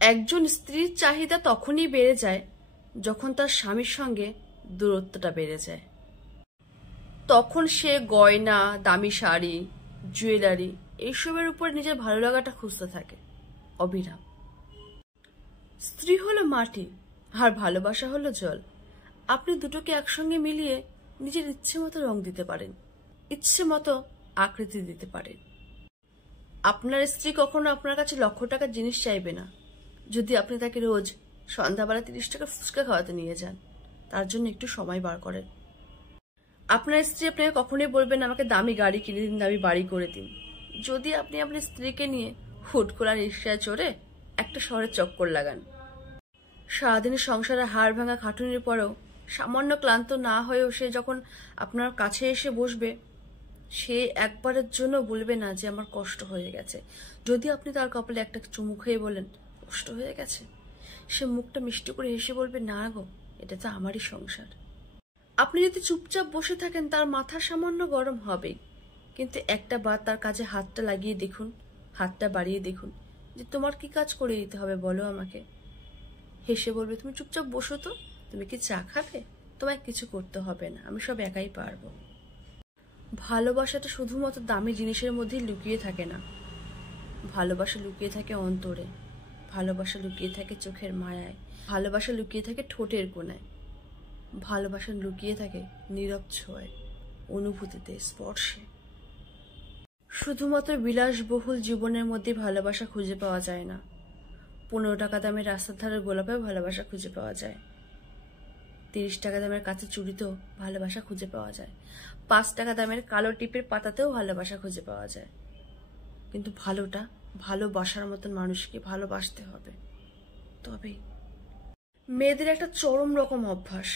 একজন স্ত্রীর চাহিদা তখনই বেড়ে যায় যখন তার স্বামীর সঙ্গে দূরত্বটা বেড়ে যায়। তখন সে গয়না, দামি শাড়ি, জুয়েলারি এইসবের উপর নিজের ভালো লাগাটা খুঁজতে থাকে অবিরাম। স্ত্রী হলো মাটি আর ভালোবাসা হলো জল। আপনি দুটোকে একসঙ্গে মিলিয়ে নিজের ইচ্ছে মতো রং দিতে পারেন, ইচ্ছে মতো আকৃতি দিতে পারেন। আপনার স্ত্রী কখনো আপনার কাছে লক্ষ টাকার জিনিস চাইবে না যদি আপনি তাকে রোজ সন্ধ্যাবেলা 30 টাকা ফুচকা খাওয়াতে নিয়ে যান, তার জন্য একটু সময় বার করেন। আপনার স্ত্রী আপনাকে কখনোই বলবেন আমাকে দামি গাড়ি কিনে দিন, দামি বাড়ি করে দিন, যদি আপনি আপনার স্ত্রীকে নিয়ে হুট খোলা রিক্সায় চড়ে একটা শহরের চক্কর লাগান। সারাদিনের সংসারে হাড় ভাঙা খাটুনির পরেও সামান্য ক্লান্ত না হয়েও সে যখন আপনার কাছে এসে বসবে, সে একবারের জন্য বলবে না যে আমার কষ্ট হয়ে গেছে। যদি আপনি তার কপালে একটা চুমু খেয়ে বলেন কষ্ট হয়ে গেছে, সে মুখটা মিষ্টি করে হেসে বলবে না গো, এটা তো আমারই সংসার। আপনি যদি চুপচাপ বসে থাকেন তার মাথা সামান্য গরম হবেই, কিন্তু একটা বার তার কাজে হাতটা লাগিয়ে দেখুন, হাতটা বাড়িয়ে দেখুন যে তোমার কি কাজ করে দিতে হবে বলো আমাকে। হেসে বলবে তুমি চুপচাপ বসো তো, তুমি কি চা খাবে, তোমায় কিছু করতে হবে না, আমি সব একাই পারবো। ভালোবাসাটা শুধুমাত্র দামি জিনিসের মধ্যেই লুকিয়ে থাকে না, ভালোবাসা লুকিয়ে থাকে অন্তরে, ভালোবাসা লুকিয়ে থাকে চোখের মায়ায়, ভালোবাসা লুকিয়ে থাকে ঠোঁটের কোণায়, ভালোবাসা লুকিয়ে থাকে নীরব ছোঁয়ায়, অনুভূতিতে, স্পর্শে। শুধুমাত্র বিলাসবহুল জীবনের মধ্যে ভালোবাসা খুঁজে পাওয়া যায় না। 15 টাকা দামের রাস্তার ধারের গোলাপেও ভালোবাসা খুঁজে পাওয়া যায়, 30 টাকা দামের কাছে চুড়িতেও ভালোবাসা খুঁজে পাওয়া যায়, 5 টাকা দামের কালো টিপের পাতাতেও ভালোবাসা খুঁজে পাওয়া যায়। কিন্তু ভালোটা ভালোবাসার মতন মানুষকে ভালোবাসতে হবে। তবেই মেয়েদের একটা চরম রকম অভ্যাস,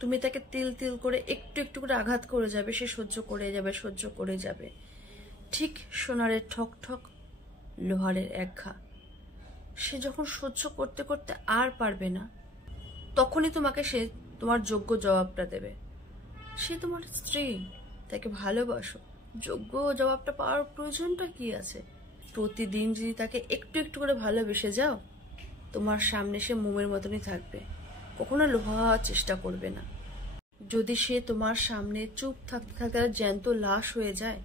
তুমি তাকে তিল তিল করে একটু একটু করে আঘাত করে যাবে, সে সহ্য করে যাবে, সহ্য করে যাবে। ঠিক সোনারের ঠক ঠক, লোহারের একঘা। সে যখন সহ্য করতে করতে আর পারবে না, তখনই তোমাকে সে তোমার যোগ্য জবাবটা দেবে। সে তোমার স্ত্রী, তাকে ভালোবাসো, যোগ্য জবাবটা পাওয়ার প্রয়োজনটা কি আছে? প্রতিদিন যদি তাকে একটু একটু করে ভালোবেসে যাও, তোমার সামনে সে মোমের মতনই থাকবে, কখনো লোহা হওয়ার চেষ্টা করবে না। যদি সে তোমার সামনে চুপ থাকতে থাকতে জ্যান্ত লাশ হয়ে যায়,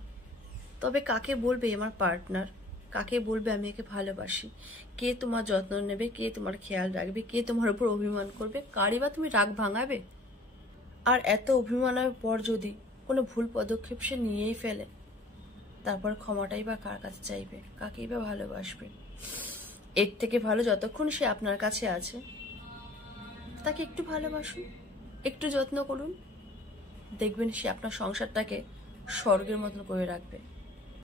তবে কাকে বলবে আমার পার্টনার, কাকে বলবে আমি একে ভালোবাসি? কে তোমার যত্ন নেবে, কে তোমার খেয়াল রাখবে, কে তোমার উপর অভিমান করবে, কারই বা তুমি রাগ ভাঙাবে? আর এত অভিমানের পর যদি কোনো ভুল পদক্ষেপ সে নিয়েই ফেলে, তারপর ক্ষমাটাই বা কার কাছে চাইবে, কাকেই বা ভালোবাসবে? এর থেকে ভালো যতক্ষণ সে আপনার কাছে আছে তাকে একটু ভালোবাসুন, একটু যত্ন করুন, দেখবেন সে আপনার সংসারটাকে স্বর্গের মতন করে রাখবে।